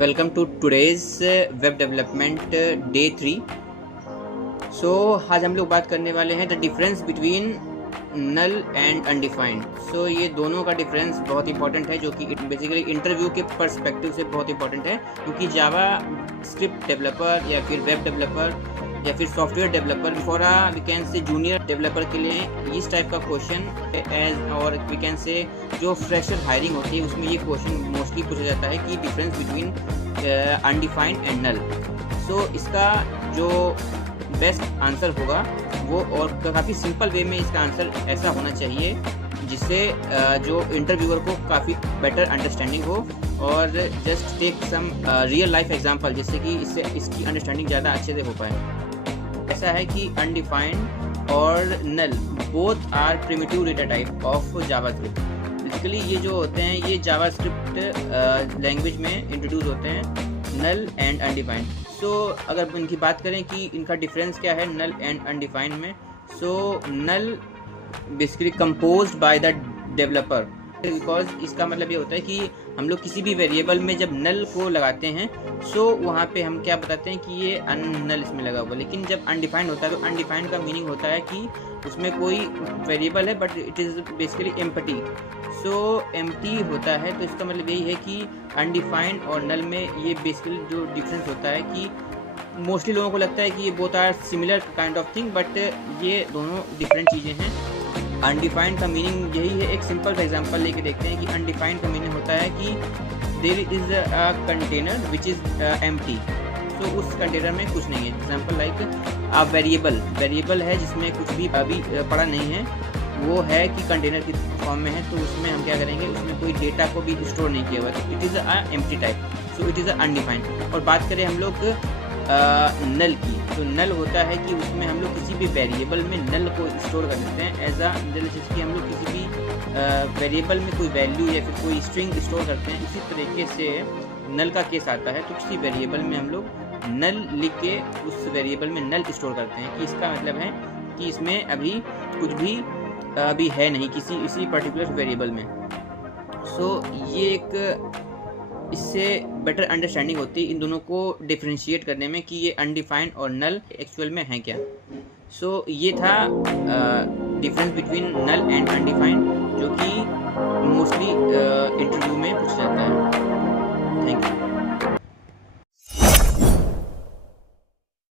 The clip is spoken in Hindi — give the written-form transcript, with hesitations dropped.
Welcome to today's web development day 3। सो आज हम लोग बात करने वाले हैं the difference between null and undefined. So ये दोनों का डिफरेंस बहुत इंपॉर्टेंट है, जो कि बेसिकली इंटरव्यू के पर्सपेक्टिव से बहुत इंपॉर्टेंट है, क्योंकि जावा स्क्रिप्ट डेवलपर या फिर वेब डेवलपर या फिर software developer for we can say junior developer के लिए इस टाइप का क्वेश्चन एज और वी कैन से जो फ्रेशर हायरिंग होती है उसमें ये क्वेश्चन मोस्टली पूछा जाता है कि difference between undefined and null. So इसका जो बेस्ट आंसर होगा वो, और काफ़ी सिंपल वे में इसका आंसर ऐसा होना चाहिए जिससे जो इंटरव्यूअर को काफ़ी बेटर अंडरस्टैंडिंग हो, और just take some real life example जिससे कि इससे इसकी अंडरस्टैंडिंग ज़्यादा अच्छे से हो पाए। ऐसा है कि अनडिफाइंड और null both are primitive data type of JavaScript. Basically ये जो होते हैं ये जावास्क्रिप्ट लैंग्वेज में इंट्रोड्यूस होते हैं, नल एंड अनडिफाइंड। सो अगर इनकी बात करें कि इनका डिफरेंस क्या है नल एंड अनडिफाइंड में, so null basically composed by the developer, because इसका मतलब ये होता है कि हम लोग किसी भी वेरिएबल में जब नल को लगाते हैं सो वहाँ पे हम क्या बताते हैं कि ये नल इसमें लगा हुआ। लेकिन जब अनडिफाइंड होता है तो अनडिफाइंड का मीनिंग होता है कि उसमें कोई वेरिएबल है but it is basically empty. So empty होता है, तो इसका मतलब यही है कि अनडिफाइंड और नल में ये बेसिकली जो डिफरेंस होता है कि मोस्टली लोगों को लगता है कि ये both are similar kind of thing, but ये दोनों डिफरेंट चीज़ें हैं। अनडिफाइंड का मीनिंग यही है, एक सिंपल सा एग्जांपल लेके देखते हैं कि अनडिफाइंड का मीनिंग होता है कि there is a container which is empty. तो उस कंटेनर में कुछ नहीं है। एग्जांपल लाइक अ वेरिएबल है जिसमें कुछ भी अभी पड़ा नहीं है, वो है कि कंटेनर की फॉर्म में है, तो उसमें हम क्या करेंगे, उसमें कोई डेटा को भी स्टोर नहीं किया हुआ, तो it is a empty type, so it is a undefined. और बात करें हम लोग नल की, तो नल होता है कि उसमें हम लोग किसी भी वेरिएबल में नल को स्टोर कर देते हैं एज अ जैसे कि हम लोग किसी भी वेरिएबल में कोई वैल्यू या फिर कोई स्ट्रिंग स्टोर करते हैं, इसी तरीके से नल का केस आता है। तो किसी वेरिएबल में हम लोग नल लिख के उस वेरिएबल में नल स्टोर करते हैं, कि इसका मतलब है कि इसमें अभी कुछ भी अभी है नहीं इसी पर्टिकुलर वेरिएबल में। सो ये एक इससे बेटर अंडरस्टैंडिंग होती है इन दोनों को डिफ्रेंशिएट करने में कि ये अनडिफाइंड और नल एक्चुअल में है क्या। सो ये था difference between null and undefined, जो कि मोस्टली इंटरव्यू में पूछा जाता है। Thank you.